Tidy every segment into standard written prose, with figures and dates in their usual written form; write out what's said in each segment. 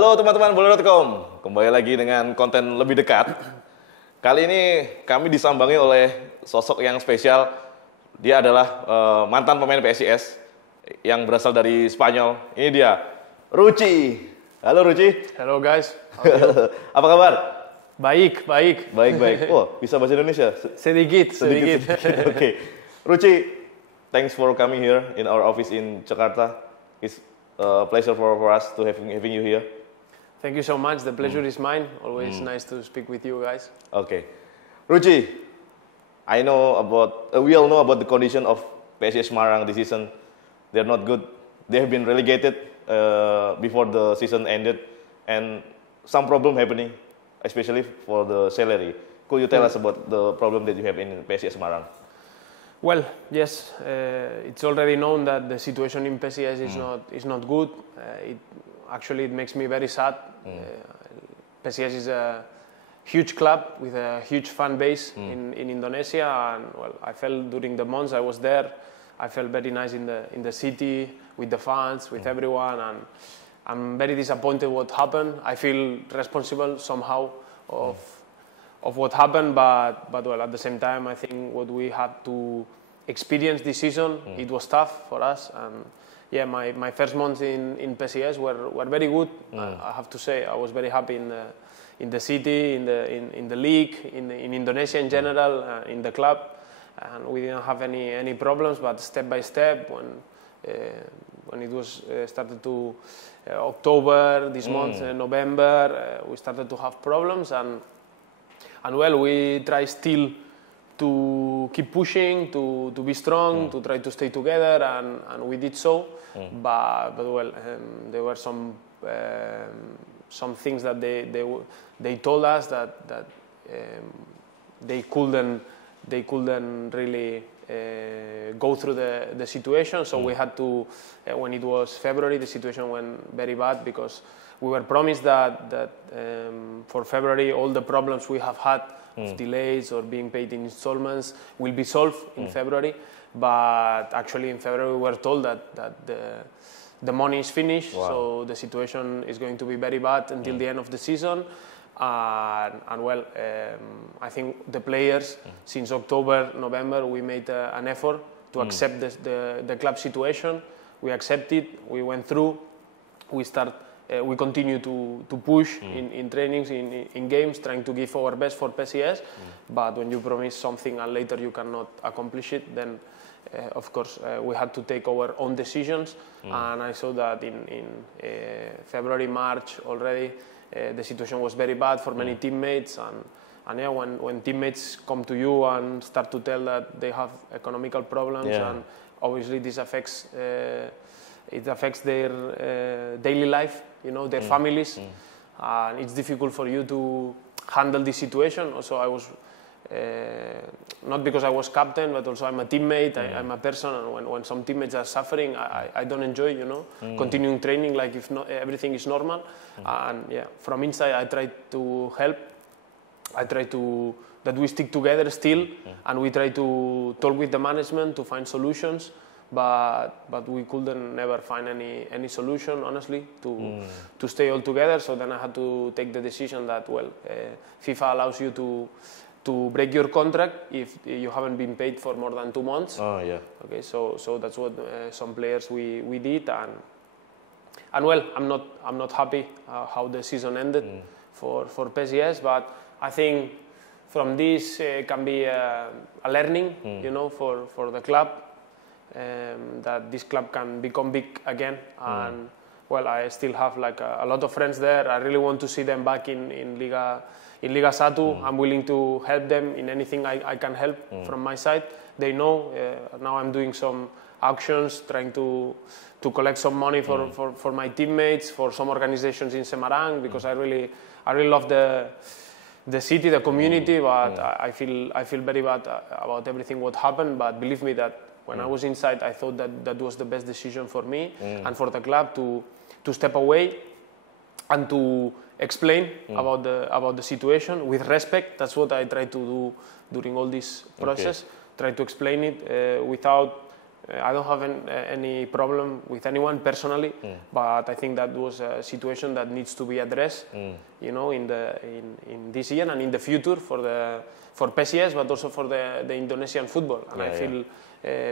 Halo teman-teman bola.com, kembali lagi dengan konten lebih dekat. Kali ini kami disambangi oleh sosok yang spesial. Dia adalah mantan pemain PSIS yang berasal dari Spanyol. Ini dia, Ruxi. Halo Ruxi. Hello guys. Apa kabar? Baik. Baik. Oh, bisa bahasa Indonesia? Sedikit. Oke. Ruxi, thanks for coming here in our office in Jakarta. It's a pleasure for us to having you here. Thank you so much. The pleasure is mine. Always nice to speak with you guys. Okay. Ruxi, we all know about the condition of PSIS Semarang this season. They're not good. They have been relegated before the season ended, and some problem happening, especially for the salary. Could you tell us about the problem that you have in PSIS Semarang? Well, yes, it's already known that the situation in PSIS is not good. It makes me very sad. PSIS is a huge club with a huge fan base in Indonesia, and well, I felt during the months I was there, I felt very nice in the city with the fans, with everyone, and I'm very disappointed what happened. I feel responsible somehow of what happened, but well, at the same time, I think what we had to experience this season, it was tough for us, and yeah, my first months in PSIS were very good. I have to say, I was very happy in the city, in the league, in Indonesia in general, in the club, and we didn't have any problems. But step by step, when it was started to October this month, November, we started to have problems, and well, we try still to keep pushing, to be strong, to try to stay together, and we did so. But well, there were some things that they told us that they couldn't really go through the situation. So we had to, when it was February, the situation went very bad because we were promised that for February all the problems we have had of delays or being paid in installments will be solved in February. But actually in February we were told that the money is finished. Wow. So the situation is going to be very bad until the end of the season. And well, I think the players, since October, November, we made an effort to accept the club situation. We accepted, we went through, we continue to push in trainings, in games, trying to give our best for PSIS. But when you promise something and later you cannot accomplish it, then of course we had to take our own decisions. And I saw that in February, March already, the situation was very bad for many teammates. And yeah, when teammates come to you and start to tell that they have economical problems, and obviously this affects their daily life, their families, and it's difficult for you to handle this situation. Also, I was not because I was captain, but also I'm a teammate. I'm a person, and when some teammates are suffering, I don't enjoy, continuing training like if not everything is normal. And yeah, from inside, I try to help. I try to that we stick together still, and we try to talk with the management to find solutions. But we couldn't never find any solution, honestly, to stay all together. So then I had to take the decision that, well, FIFA allows you to break your contract if you haven't been paid for more than 2 months. Oh yeah. Okay, so that's what some players we did, and well, I'm not happy how the season ended for PSIS, but I think from this can be a learning, for the club. That this club can become big again, and well, I still have a lot of friends there. I really want to see them back in Liga 1. I'm willing to help them in anything I can help from my side. They know now I'm doing some auctions, trying to collect some money for my teammates, for some organizations in Semarang, because I really love the city, the community, but I feel very bad about everything what happened. But believe me that when I was inside, I thought that was the best decision for me and for the club to step away and to explain about the situation with respect. That's what I tried to do during all this process. Try to explain it without I don't have any problem with anyone personally, but I think that was a situation that needs to be addressed, you know, in this year and in the future for PSIS, but also for the Indonesian football. And I feel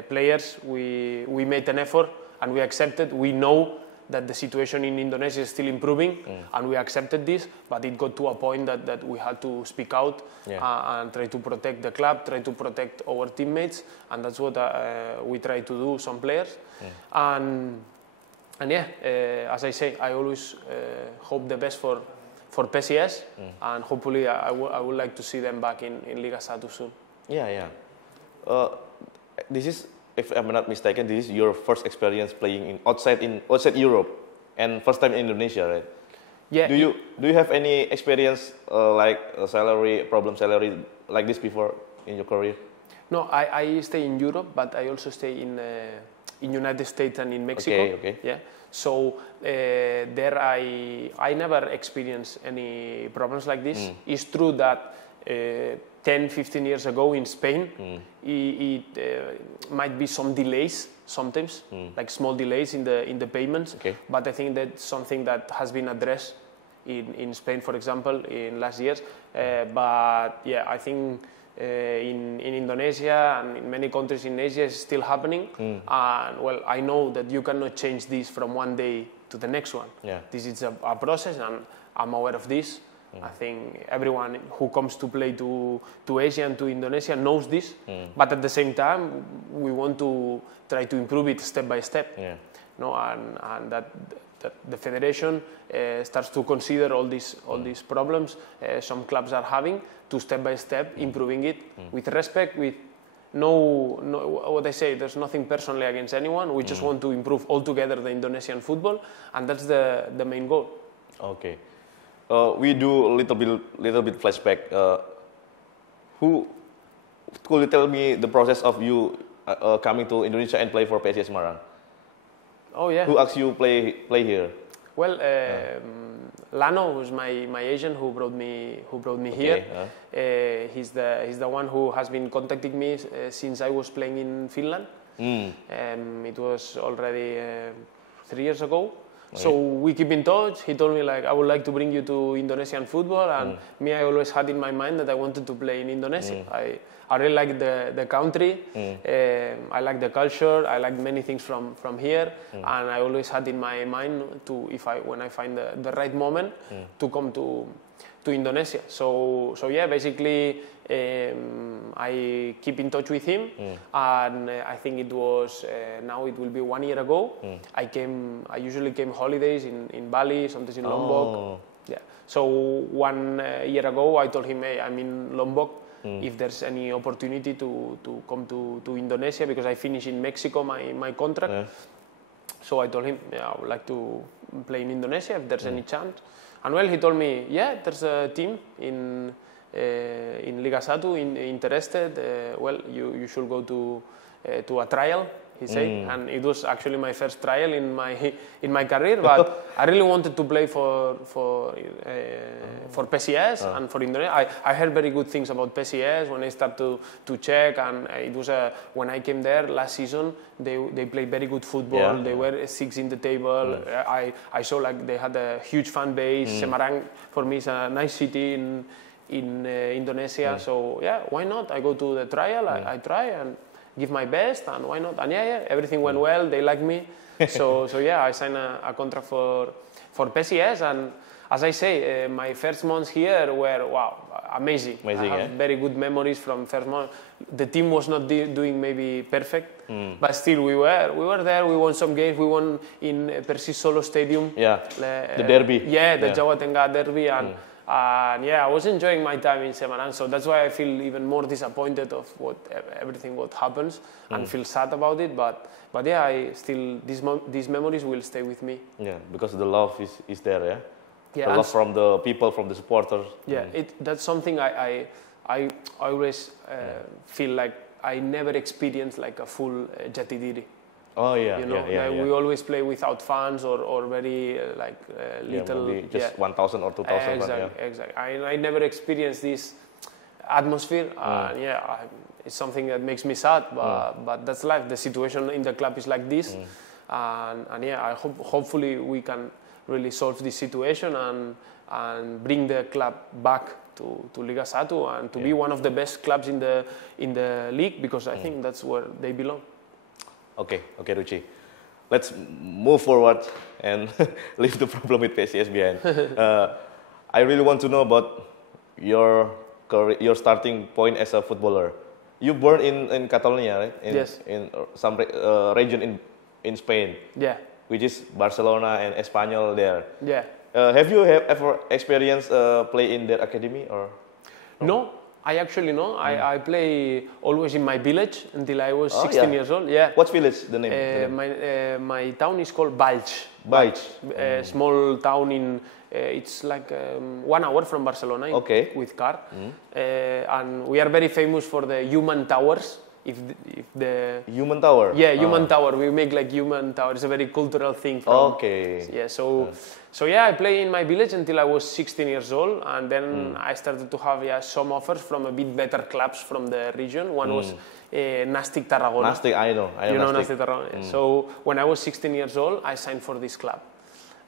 players, we made an effort and we accepted. We know that the situation in Indonesia is still improving, and we accepted this, but it got to a point that we had to speak out and try to protect the club, try to protect our teammates, and that's what we try to do, some players. And as I say, I always hope the best for PSIS, and hopefully I would like to see them back in Liga 1 soon. This is, if I'm not mistaken, this is your first experience playing outside Europe, and first time in Indonesia, right? Yeah. Do you have any experience like salary like this before in your career? No, I stay in Europe, but I also stay in United States and in Mexico. Okay. Yeah. So there I never experienced any problems like this. It's true that 10-15 years ago in Spain, it might be some delays sometimes, like small delays in the payments. But I think that's something that has been addressed in Spain, for example, in last years. But yeah, I think in Indonesia and in many countries in Asia it's still happening. And well, I know that you cannot change this from one day to the next one. This is a process, and I'm aware of this. I think everyone who comes to play to Asia and to Indonesia knows this, but at the same time we want to try to improve it step by step. No, and that the federation starts to consider all these problems some clubs are having, to step by step improving it with respect, with no what I say, there's nothing personally against anyone. We just want to improve altogether the Indonesian football, and that's the main goal. Okay. We do a little bit flashback. Who could you tell me the process of you coming to Indonesia and play for PSIS Semarang? Oh yeah. Who asked you play here? Well, Lano, who's my agent, who brought me here. He's the one who has been contacting me since I was playing in Finland. It was already 3 years ago. So we keep in touch. He told me, like, I would like to bring you to Indonesian football, and me, I always had in my mind that I wanted to play in Indonesia. I really like the country. I like the culture. I like many things from here, and I always had in my mind to, when I find the right moment, to come to Indonesia. So yeah, basically I keep in touch with him, and I think it was now it will be 1 year ago. I usually came holidays in Bali, sometimes in Lombok. Yeah. So 1 year ago I told him, hey, I'm in Lombok. If there's any opportunity to come to Indonesia, because I finished in Mexico my contract. So I told him, yeah, I would like to play in Indonesia if there's any chance. And well, he told me, yeah, there's a team in Liga 1 interested. Well, you should go to a trial, he said, and it was actually my first trial in my career. But I really wanted to play for PSIS and for Indonesia. I heard very good things about PSIS when I started to check, and it was when I came there last season. They played very good football. They were 6th in the table. I saw like they had a huge fan base. Semarang for me is a nice city in Indonesia. So yeah, why not? I go to the trial. I try and give my best, and why not? And yeah, everything went well. They like me, so yeah, I signed a contract for PSIS, and as I say, my first months here were amazing. I have very good memories from first month. The team was not doing maybe perfect, but still we were there. We won some games. We won in PSIS Solo Stadium. Yeah, the derby. The Jawa Tengah derby, and yeah, I was enjoying my time in Semarang, so that's why I feel even more disappointed of everything what happens, and feel sad about it. But yeah, I still these memories will stay with me. Yeah, because the love is there. The love from the people, from the supporters. Yeah, that's something I always feel like I never experienced like a full Jati Diri. Oh yeah, we always play without fans or very little. Maybe just 1,000 or 2,000. Exactly. I never experienced this. atmosphere. It's something that makes me sad, but that's life. The situation in the club is like this, and I hopefully we can really solve this situation and bring the club back to Liga 1 and to be one of the best clubs in the league, because I think that's where they belong. Okay, Ruxi. Let's move forward and leave the problem with PSIS behind. I really want to know about your starting point as a footballer. You born in Catalonia, right? Yes. In some region in Spain. Yeah. Which is Barcelona and Espanyol there. Yeah. Have you ever experienced play in their academy or? No, I actually no. I play always in my village until I was 16 years old. Yeah. What village? The name? My town is called Valls. A small town in. It's like 1 hour from Barcelona with car, and we are very famous for the human towers. If the human tower, human tower. We make like human tower. It's a very cultural thing. I play in my village until I was 16 years old, and then I started to have some offers from a bit better clubs from the region. One was Nàstic Tarragona. Nàstic, I know. You know Nàstic Tarragona. So when I was 16 years old, I signed for this club.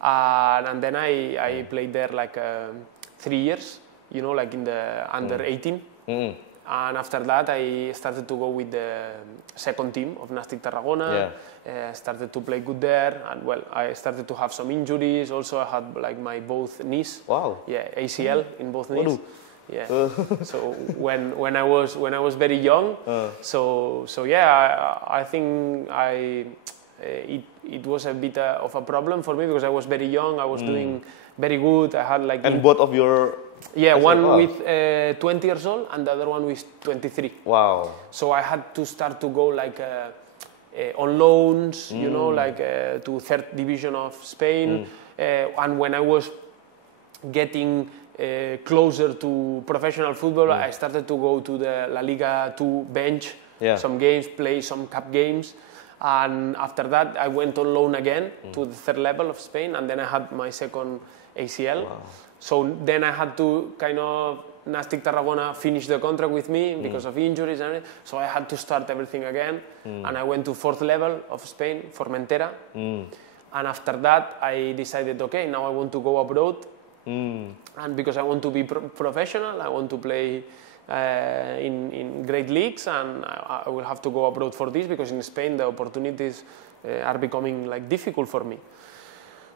And then I played there like 3 years, like in the under 18. And after that, I started to go with the second team of Nàstic Tarragona. Started to play good there, and I started to have some injuries. Also, I had like my both knees. Wow. Yeah, ACL in both knees. Yeah. So when I was very young, I think it was a bit of a problem for me because I was very young. I was doing very good. I had like both of your one with 20 years old and the other one with 23. Wow. So I had to start to go like on loans, like to third division of Spain. And when I was getting closer to professional football, I started to go to the La Liga 2 bench, some games, play some cup games. And after that, I went on loan again to the third level of Spain, and then I had my second ACL. Wow. So then I had to Nàstic Tarragona finish the contract with me because of injuries, and so I had to start everything again. And I went to fourth level of Spain, Formentera. And after that, I decided, okay, now I want to go abroad. And because I want to be professional, I want to play in great leagues, and I will have to go abroad for this because in Spain the opportunities are becoming like difficult for me.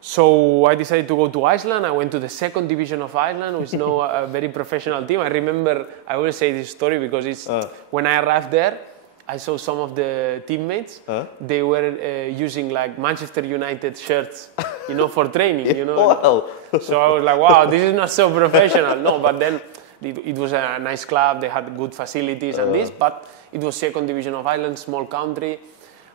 So I decided to go to Iceland. I went to the second division of Iceland, which is now a very professional team. I remember, I always say this story because it's when I arrived there, I saw some of the teammates. They were using like Manchester United shirts, for training. Wow. So I was like, wow, this is not so professional. No, but then it was a nice club. They had good facilities and this, but it was second division of Ireland, small country,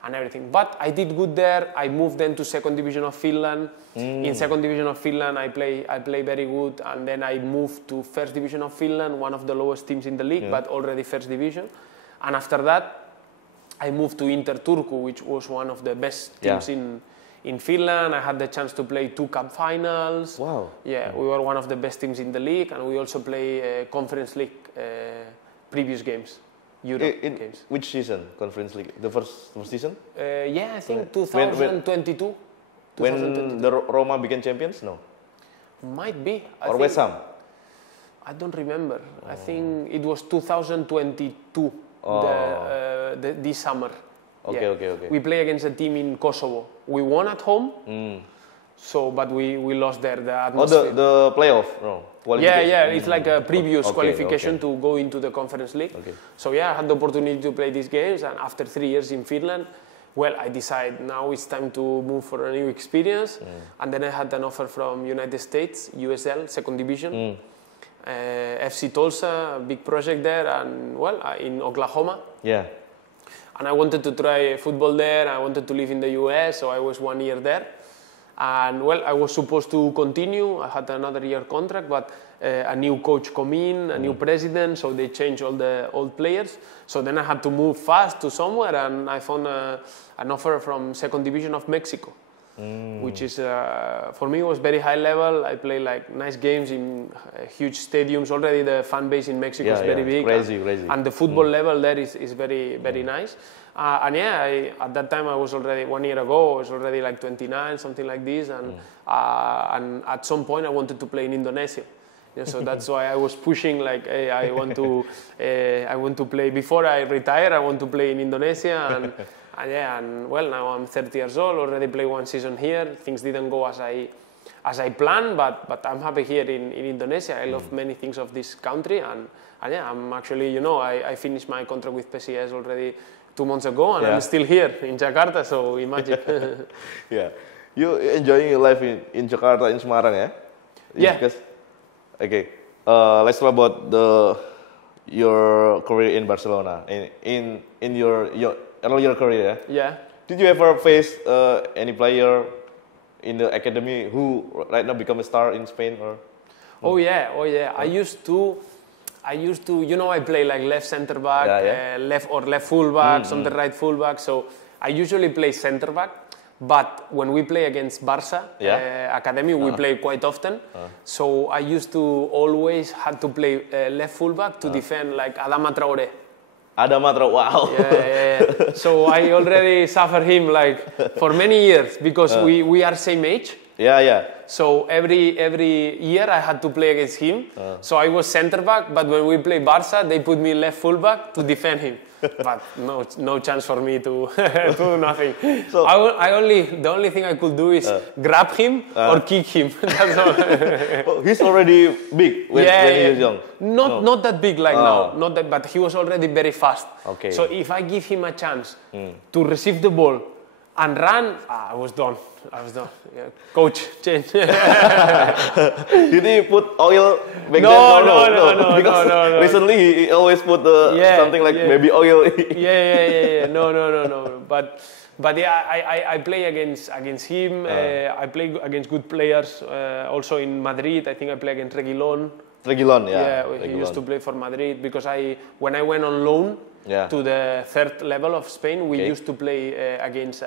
and everything. But I did good there. I moved then to second division of Finland. In second division of Finland, I play very good, and then I moved to first division of Finland, one of the lowest teams in the league, but already first division. And after that, I moved to Inter Turku, which was one of the best teams in Finland. I had the chance to play 2 cup finals. Wow. Yeah, we were one of the best teams in the league, and we also play Conference League previous games, Europe games. Which season, Conference League? The first season? I think 2022. When the Roma became champions? No. Might be. Or West Ham? I don't remember. I think it was 2022, this summer. Okay. We play against a team in Kosovo. We won at home, but we lost there. The atmosphere. The playoff? No. It's like a previous qualification to go into the Conference League. So I had the opportunity to play these games, and after 3 years in Finland, I decided now it's time to move for a new experience. And then I had an offer from United States, USL, second division. FC Tulsa, a big project there, and in Oklahoma. Yeah. And I wanted to try football there. I wanted to live in the US, so I was 1 year there. And I was supposed to continue. I had another year contract, but a new coach come in, a new president, so they changed all the old players. So then I had to move fast to somewhere, and I found an offer from second division of Mexico. which is for me was very high level. I play like nice games in huge stadiums. Already the fan base in Mexico is very big, crazy. And the football level there is very nice. And yeah, at that time I was already 1 year ago. I was already like 29, something like this, and at some point I wanted to play in Indonesia. Yeah, so that's why I was pushing like, hey, I want to play before I retire. I want to play in Indonesia, and well, now I'm 30 years old. Already played 1 season here. Things didn't go as I planned, but I'm happy here in Indonesia. I love many things of this country, and yeah, I'm actually, I finished my contract with PSIS already 2 months ago, and I'm still here in Jakarta. So imagine. Yeah, you enjoying your life in Jakarta, in Semarang, yeah? Yeah. Because, okay, let's talk about your career in Barcelona. In your earlier career, yeah. Did you ever face any player in the academy who right now become a star in Spain? Or Oh yeah. I used to, I play like left center back, left full back, sometimes right full back. So I usually play center back. But when we play against Barca academy, we play quite often. So I used to always had to play left fullback to defend like Adama Traoré. Wow. Yeah. So I already suffered him like for many years because we are same age. Yeah. So every year I had to play against him. So I was center back, but when we play Barca, they put me left fullback to defend him. But no chance for me to do nothing. So the only thing I could do is grab him or kick him. That's all. He's already big when he was young. Not that big like now. Not that, but he was already very fast. Okay. So if I give him a chance to receive the ball and run, I was done. Yeah. Coach, change. Did he put oil back then? No. Because recently he always put something like baby oil. Yeah. No. But yeah, I play against him. I play against good players. Also in Madrid, I think I play against Reguilón. Yeah. He used to play for Madrid because when I went on loan to the third level of Spain, we used to play against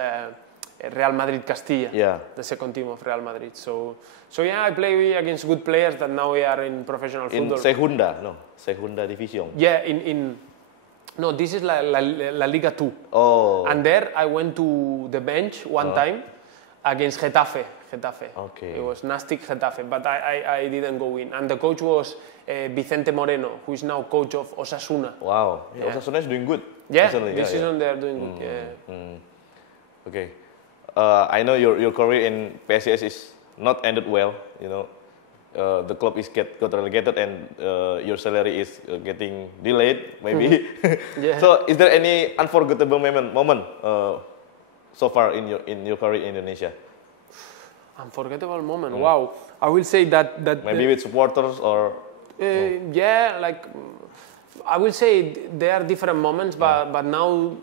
Real Madrid Castilla, the second team of Real Madrid. So yeah, I play against good players that now we are in professional football. In Segunda Division. Yeah, no, this is La Liga 2. Oh. And there I went to the bench one time against Getafe. Okay. It was nasty Getafe, but I didn't go in. And the coach was Vicente Moreno, who is now coach of Osasuna. Wow. Yeah. Osasuna is doing good. Yeah, this season they are doing good. Yeah. Okay. I know your career in PSIS is not ended well. The club got relegated and your salary is getting delayed, maybe. Yeah. So, is there any unforgettable moment so far in your career in Indonesia? Unforgettable moment. Wow. I will say that maybe with supporters or. Yeah, like I will say there are different moments, but now.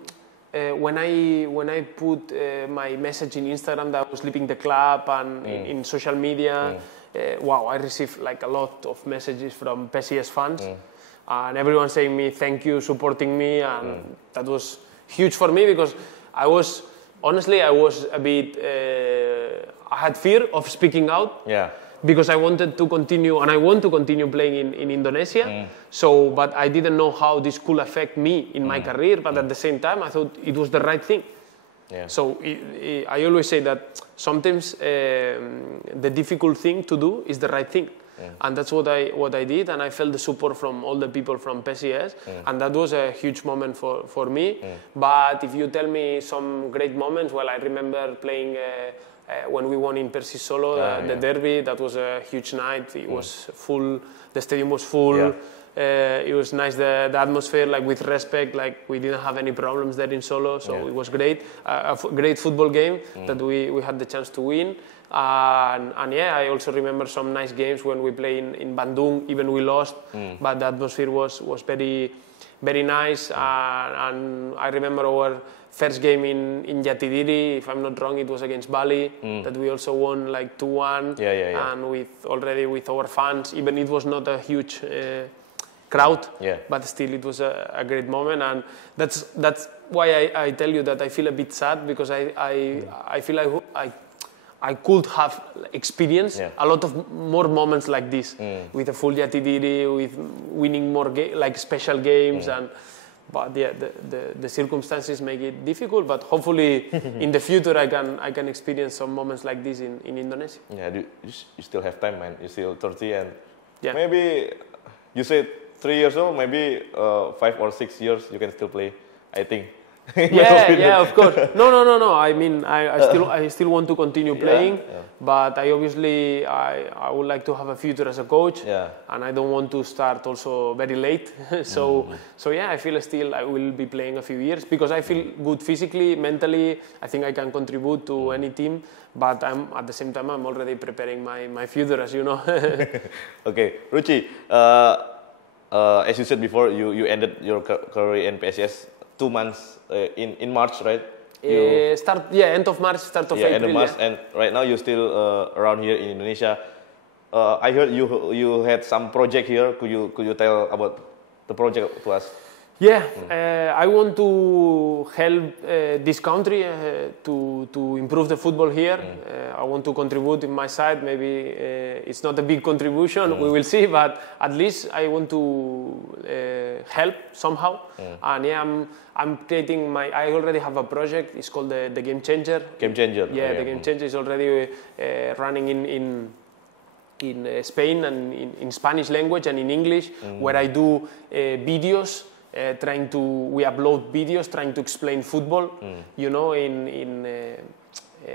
When I put my message in Instagram that I was leaving the club and in social media, I received like a lot of messages from PSIS fans, and everyone saying me thank you, supporting me, and that was huge for me because I was a bit I had fear of speaking out. Yeah. Because I wanted to continue, and I want to continue playing in Indonesia. So, but I didn't know how this could affect me in my career. But at the same time, I thought it was the right thing. Yeah. So I always say that sometimes the difficult thing to do is the right thing. And that's what I did, and I felt the support from all the people from PSIS, and that was a huge moment for me. But if you tell me some great moments, well, I remember playing. When we won in PSIS Solo, the derby, that was a huge night. It was full. The stadium was full. Yeah. It was nice, the atmosphere, like with respect, like we didn't have any problems there in Solo, so it was great. A great football game that we had the chance to win. And yeah, I also remember some nice games when we played in Bandung, even we lost, but the atmosphere was very, very nice. And I remember our first game in Jatidiri, if I'm not wrong, it was against Bali, that we also won like 2-1. Yeah. And with our fans, even it was not a huge crowd, but still it was a great moment. And that's why I tell you that I feel a bit sad, because I feel I could have experienced a lot of more moments like this with a full Jatidiri, with winning more like special games, but yeah, the circumstances make it difficult. But hopefully, in the future, I can experience some moments like this in Indonesia. Yeah, you still have time, man. You're still 30, and maybe you said 3 years old, maybe 5 or 6 years you can still play, I think. Yeah, of course. No. I mean, I still want to continue playing, but I obviously I would like to have a future as a coach, and I don't want to start also very late. So yeah, I feel still I will be playing a few years because I feel good physically, mentally. I think I can contribute to any team, but at the same time I'm already preparing my future, as you know. Okay, Ruxi, as you said before, you ended your career in PSIS 2 months in March, right? End of March, start of April. End of March, and right now you're still around here in Indonesia. I heard you had some project here. Could you tell about the project to us? Yeah, I want to help this country to improve the football here. I want to contribute in my side. Maybe it's not a big contribution, we will see, but at least I want to help somehow. And yeah, I'm creating I already have a project. It's called the Game Changer. Game Changer. Yeah, the Game Changer is already running in Spain and in Spanish language and in English, where I do videos. We upload videos trying to explain football, you know,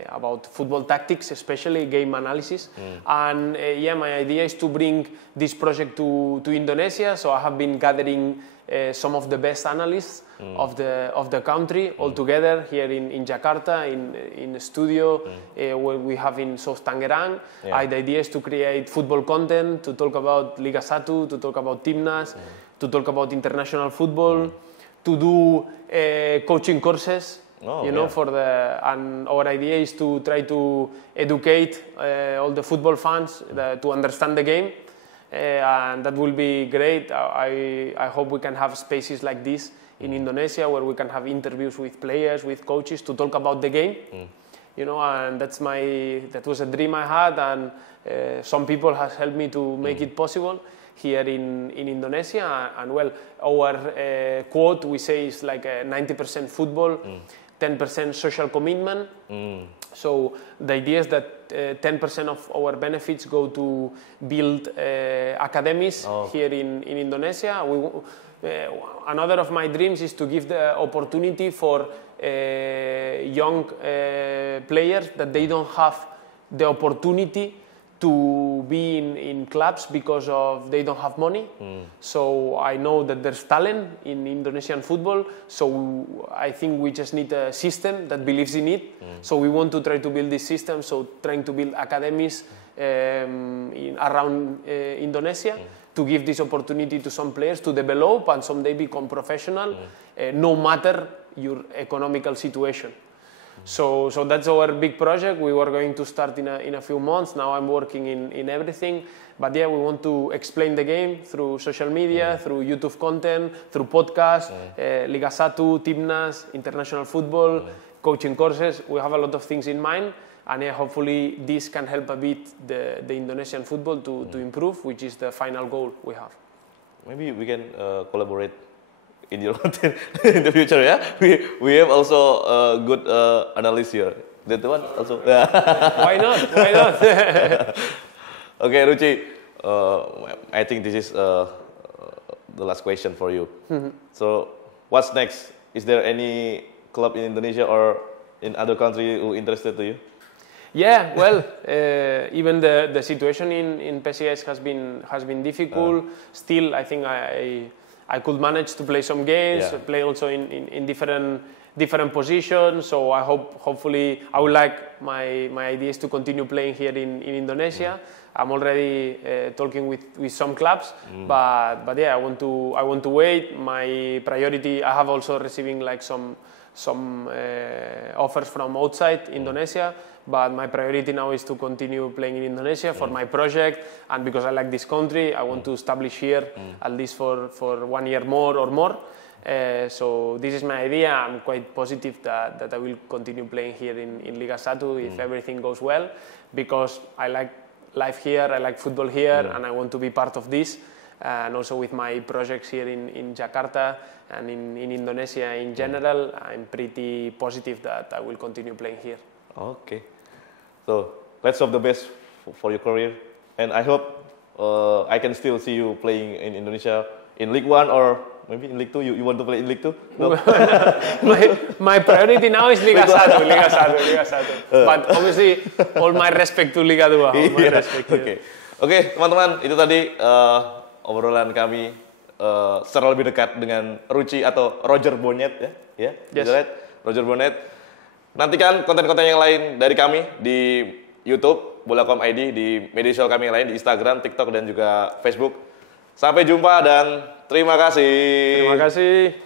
about football tactics, especially game analysis. And yeah, my idea is to bring this project to Indonesia. So I have been gathering some of the best analysts of the country all together here in Jakarta in a studio where we have in South Tangerang. The idea is to create football content, to talk about Liga 1, to talk about Timnas, to talk about international football, to do coaching courses, and our idea is to try to educate all the football fans to understand the game, and that will be great. I hope we can have spaces like this in Indonesia where we can have interviews with players, with coaches to talk about the game. And that was a dream I had, and some people have helped me to make it possible here in Indonesia. And well, our quote we say is like 90% football, 10% social commitment. So the idea is that 10% of our benefits go to build academies here in Indonesia. Another of my dreams is to give the opportunity for young players that they don't have the opportunity to be in clubs because they don't have money. So I know that there's talent in Indonesian football, so I think we just need a system that believes in it. So we want to try to build this system, so trying to build academies around Indonesia to give this opportunity to some players to develop and someday become professional, no matter your economical situation. So that's our big project. We were going to start in a few months. Now I'm working in everything. But yeah, we want to explain the game through social media, through YouTube content, through podcasts, Liga 1, Timnas, international football, coaching courses. We have a lot of things in mind. And yeah, hopefully this can help a bit the Indonesian football to improve, which is the final goal we have. Maybe we can collaborate in your content in the future, yeah? We have also a good analyst here. That one also? Why not? Why not? Okay, Ruxi, I think this is the last question for you. So, what's next? Is there any club in Indonesia or in other country who interested to you? Yeah, well, even the situation in PSIS has been difficult. Still, I think I could manage to play some games, play also in different positions. So I hopefully I would like my idea is to continue playing here in Indonesia. I'm already talking with some clubs, but yeah, I want to wait. My priority, I have also receiving like some offers from outside Indonesia. But my priority now is to continue playing in Indonesia for my project, and because I like this country, I want to establish here at least for 1 year more or more. So this is my idea. I'm quite positive that I will continue playing here in Liga 1 if everything goes well, because I like life here, I like football here, and I want to be part of this. And also with my projects here in Jakarta and in Indonesia in general, I'm pretty positive that I will continue playing here. Okay. So let's hope the best for your career, and I hope I can still see you playing in Indonesia in League 1 or maybe in League 2. You want to play in League 2? No? my priority now is Liga 1. But obviously all my respect to Liga 2. Oke, teman-teman, itu tadi obrolan kami secara lebih dekat dengan Ruxi atau Roger Bonnet ya. Yes. Right? Roger Bonnet. Nantikan konten-konten yang lain dari kami di YouTube Bola.com ID, di media sosial kami yang lain di Instagram, TikTok dan juga Facebook. Sampai jumpa dan terima kasih. Terima kasih.